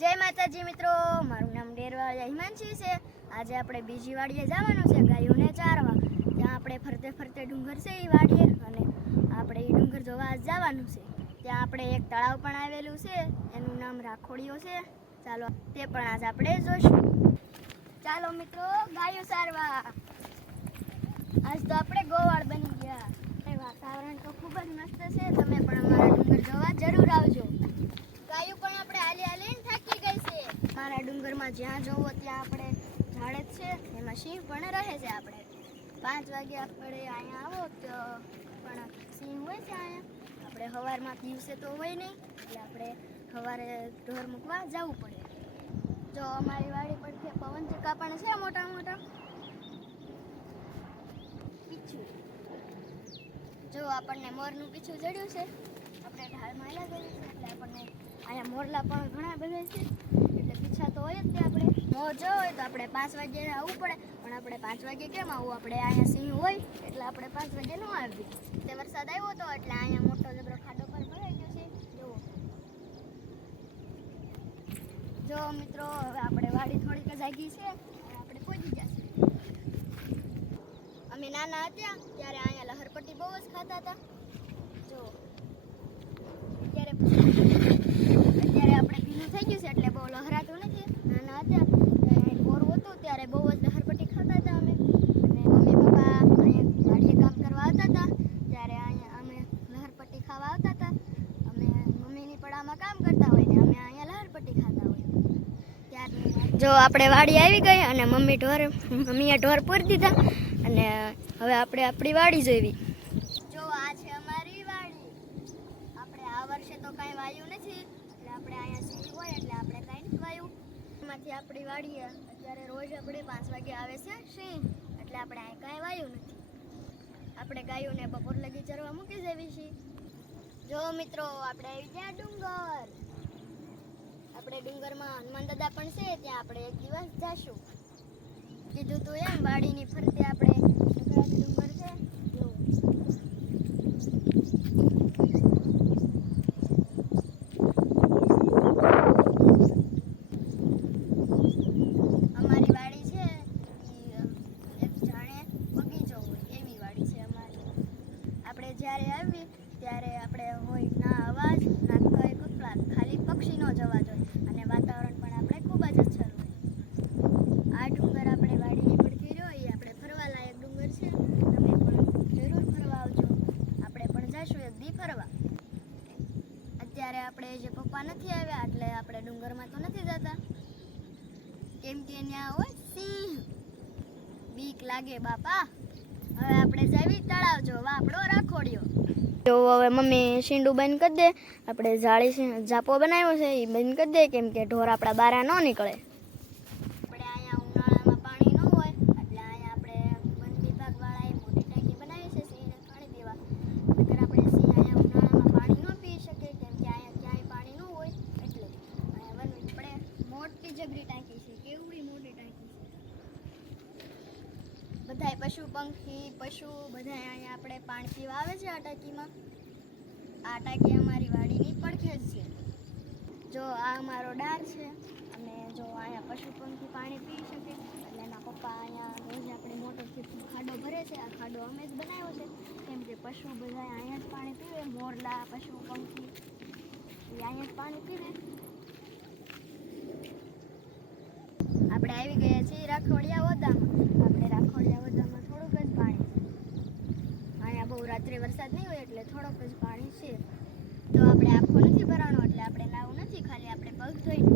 જય માતાજી મિત્રો, મારું નામ ડેરવાળિયા હિમાંશી છે। આજે આપણે બીજી વાડીએ જવાનું છે ગાયોને ચારવા। ત્યાં આપણે ફરતે ફરતે ડુંગર છે એ વાડીએ અને આપણે એ ડુંગર જોવા જવાનું છે। ત્યાં આપણે એક તળાવ પણ આવેલું છે, એનું નામ રાખોડિયો છે। ચાલો તે પણ આજ આપણે જોઈશું। ચાલો મિત્રો, ગાયો ચારવા। આજ તો આપણે ગોવાળ બની ગયા। વાતાવરણ તો ખૂબ જ મસ્ત છે, તમે પણ અમારા ડુંગર જોવા જરૂર આવજો। ગાયો પણ આપણે હાલી હાલીને થાકી ગઈ છે। મારા ડુંગરમાં જ્યાં જોવો ત્યાં આપણે ઝાડ જ છે, એમાં સિંહ પણ રહે છે। આપણે 5 વાગે આપણે અહીંયા આવો તો પણ સિંહ હોય છે અહીંયા। આપણે સવારમાં દિવસે તો હોય નહીં, એટલે આપણે સવારે ઢોર મૂકવા જવું પડે। જો અમારી વાડી પરથી પવન ચક્કા પણ છે મોટા મોટા। પીછું જો આપણને મોરનું પીછું જડ્યું છે, આપણે ઢાળમાં લાગેલું છે એટલે આપણને અહીંયા મોરલા પણ ઘણા બધા છે, એટલે પીછા તો હોય જ તે। આપણે મોર જો હોય તો આપણે 5 વાગે આવવું પડે, પણ આપણે 5 વાગે કેમ આવવું? આપણે અહીંયા સિંહ હોય એટલે આપણે 5 વાગે ન આવીએ। તે વરસાદ આવ્યો હતો એટલે અહીંયા મોટો જબરો ખાડો પર ભરાઈ ગયો છે। જો મિત્રો, હવે આપણે વાડી થોડીક જાગી છે, આપણે પહોંચી જશે। અમે નાના હતા ત્યારે અહીંયા લહરપટ્ટી બહુ જ ખાતા હતા। જો અત્યારે આપણે ભીનું થઈ ગયું છે એટલે બહુ લહરાતું નથી। નાના હતા ત્યારે કોરું હતું ત્યારે બહુ જ લહરપટ્ટી ખાતા હતા અમે। અને મમ્મી પપ્પા અહીંયા વાડીએ કામ કરવા આવતા હતા ત્યારે અહીંયા અમે લહરપટ્ટી ખાવા આવતા હતા। અમે મમ્મીની પડામાં કામ કરતા હોય ને અમે અહીંયા લહરપટ્ટી ખાતા હોય। જો આપણે વાડી આવી ગઈ અને મમ્મીએ ઢોર પૂરી દીધા અને હવે આપણે આપણી વાડી જોઈવી। જો આ છે અમારી વાડી। આપણે આ વર્ષે તો કાંઈ વાયું નથી, એટલે આપણે અહીંયા સિંહ હોય એટલે આપણે કાંઈ નથી વાયું। એમાંથી આપણી વાડીએ અત્યારે રોજ આપણે 5 વાગે આવે છે સિંહ, એટલે આપણે અહીં કાંઈ વાયું નથી। આપણે ગાયોને બપોર લગી ચરવા મૂકી દેવી છીએ। જો મિત્રો, આપણે આવી ગયા ડુંગર। આપણે ડુંગરમાં હનુમાન દાદા પણ છે, ત્યાં આપણે એક દિવસ જઈશું। કીધું તું એમ, વાડીની ફરતે આપણે ડુંગર છે। અમારી વાડી છે એક જાણે બગીચો હોય એવી વાડી છે અમારી। આપણે જ્યારે આવી ત્યારે આપણે હોય ના અવાજ ના કોઈ કકળાટ, ખાલી પક્ષીનો જ અવાજ હોય અને વાતાવરણ પણ આપણે ખૂબ જ અસર હોય। આ ડુંગર આપણે વાડીની પડખે રહ્યો એ આપણે ફરવા લાયક ડુંગર છે, તમે પણ જરૂર ફરવા આવજો। આપણે પણ જઈશું એક દી ફરવા। અત્યારે આપણે જે પપ્પા નથી આવ્યા એટલે આપણે ડુંગરમાં તો નથી જતા, કેમ કે ત્યાં હોય સિંહ, બીક લાગે બાપા। હવે આપણે જઈએ તળાવ જોવા, આપણો રાખોડિયો। તો હવે મમ્મી શીંડું બંધ કરી દે, આપણે જાળી જાપો બનાવ્યો છે એ બંધ કરી દે, કેમ કે ઢોર આપણા બારા ન નીકળે। આપણે અહીંયા ઉનાળામાં પાણી ન હોય એટલે અહીંયા આપણે વન વિભાગવાળાએ મોટી ટાંકી બનાવી છે સિંહને પાણી પીવા। નકર આપણે સિંહ અહીંયા ઉનાળામાં પાણી ન પી શકે, કેમ કે અહીંયા ક્યાંય પાણી ન હોય એટલે અહીંયા આપણે મોટી જબરી ટાંકી છે, કેવડી મોટી ટાંકી છે। બધાય પશુ પંખી બધાય અહીંયા આપણે પાણી પીવા આવે છે આ ટાંકીમાં। આ ટાંકી અમારી વાડીની પડખે જ છે। જો આ અમારો ડાર છે અને જો અહીંયા પશુ પંખી પાણી પી શકે એટલે એના પપ્પા અહીંયા રોજ આપણે મોટરથી ખાડો ભરે છે। આ ખાડો અમે જ બનાવ્યો છે, કેમ કે પશુ બધા અહીંયા જ પાણી પીવે। મોરલા, પશુ પંખી એ અહીંયા જ પાણી પીવે। આપણે આવી ગયા છીએ રાખોડિયા ઓદામાં। આપણે રાખોડિયા ઓદામાં થોડુંક જ પાણી છે, અહીંયા બહુ રાત્રે વરસાદ નહીં હોય એટલે થોડોક જ પાણી છે। તો આપણે આખો નથી ભરાણો એટલે આપણે નાવું નથી, ખાલી આપણે પગ ધોઈને।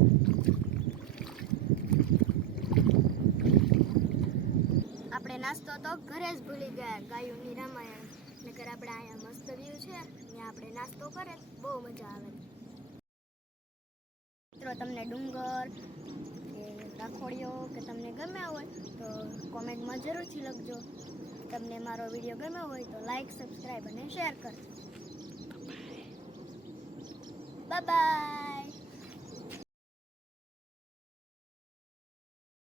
આપણે નાસ્તો તો ઘરે જ ભૂલી ગયા, ગાયોની રામાયણ। નકર આપણે અહીંયા મસ્ત વ્યૂ છે, ત્યાં આપણે નાસ્તો કરે બહુ મજા આવે। મિત્રો, તમને ડુંગર કે રાખોડિયો કે તમને ગમ્યા હોય તો કોમેન્ટમાં જરૂરથી લખજો। તમને મારો વિડીયો ગમ્યો હોય તો લાઈક, સબસ્ક્રાઈબ અને શેર કરજો। Bye bye.